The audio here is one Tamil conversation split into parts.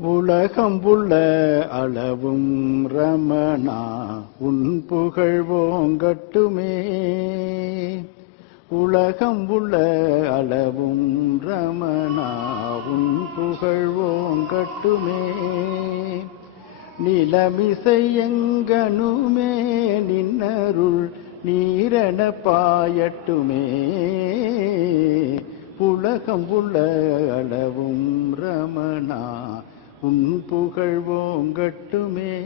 உலகம் உள்ள அளவும் ரமணா உன் புகழ் ஓங்கட்டுமே. உலகம் உள்ள அளவும் ரமணா உன் புகழ் ஓங்கட்டுமே. நிலமிசை எங்கனுமே நின்னருள் நீரண பாயட்டுமே. புலகம் உள்ள அளவும் ரமணா உன் புகழ் ஓங்கட்டுமே.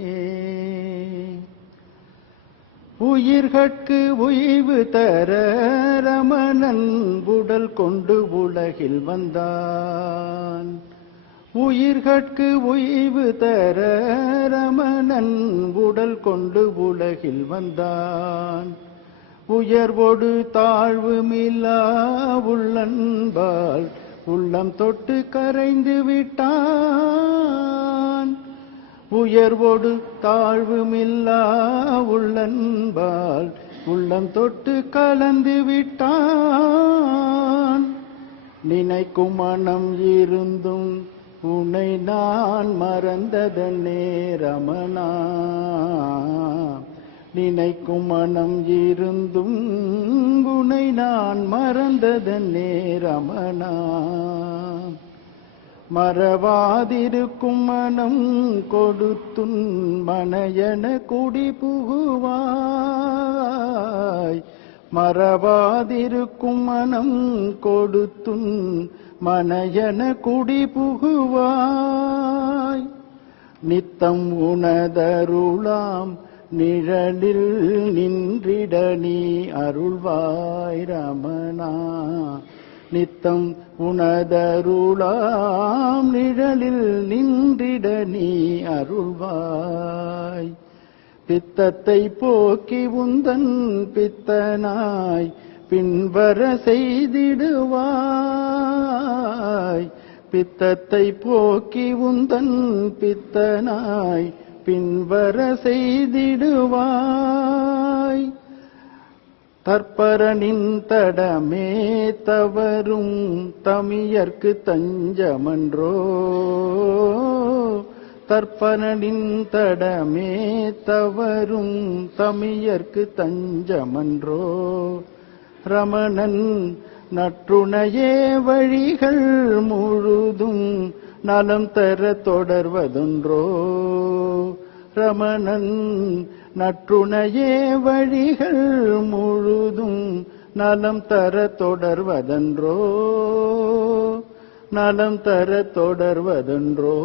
உயிர்கட்கு உய்வு தர ரமணன் உடல் கொண்டு உலகில் வந்தான். உயிர்கட்கு உய்வு தர ரமணன் உடல் கொண்டு உலகில் வந்தான். உயர்வொடு தாழ்வு மில்லா உள்ளன்பால் உள்ளம் தொட்டு கரைந்து விட்டான். உயர்வோடு தாழ்வுமில்லா உள்ளன்பால் உள்ளம் தொட்டு கலந்து விட்டான். நினைக்கும் மனம் இருந்தும் உன்னை நான் மறந்ததன் நேரமனா. நினைக்கும் மனம் இருந்தும் குணை நான் மறந்ததன்னே ரமணா மறவாதிருக்கும் மனம் கொடுத்துன் மனையன குடி புகுவாய். மறவாதிருக்கும் மனம் கொடுத்துன் மனையன குடி புகுவாய். நித்தம் உணதருளாம் நிழலில் நின்றிட நீ அருள்வாய் ரமணா. நித்தம் உனதருளாம் நிழலில் நின்றிட நீ அருள்வாய். பித்தத்தை போக்கி உந்தன் பித்தனாய் பின்வர செய்திடுவாய். பித்தத்தை போக்கி உந்தன் பித்தனாய் பின்வர செய்திடுவாய். தற்பரனின் தடமே தவறும் தமியர்க்கு தஞ்சமன்றோ. தற்பரனின் தடமே தவறும் தமியர்க்கு தஞ்சமன்றோ. ரமணன் நற்றுணையே வழிகள் முழுதும் நலம் தர தொடர்வதொன்றோ. ரமணன் நற்றுணையே வழிகள் முழுதும் நலம் தர தொடர்வதன்றோ? நலம் தர தொடர்வதன்றோ?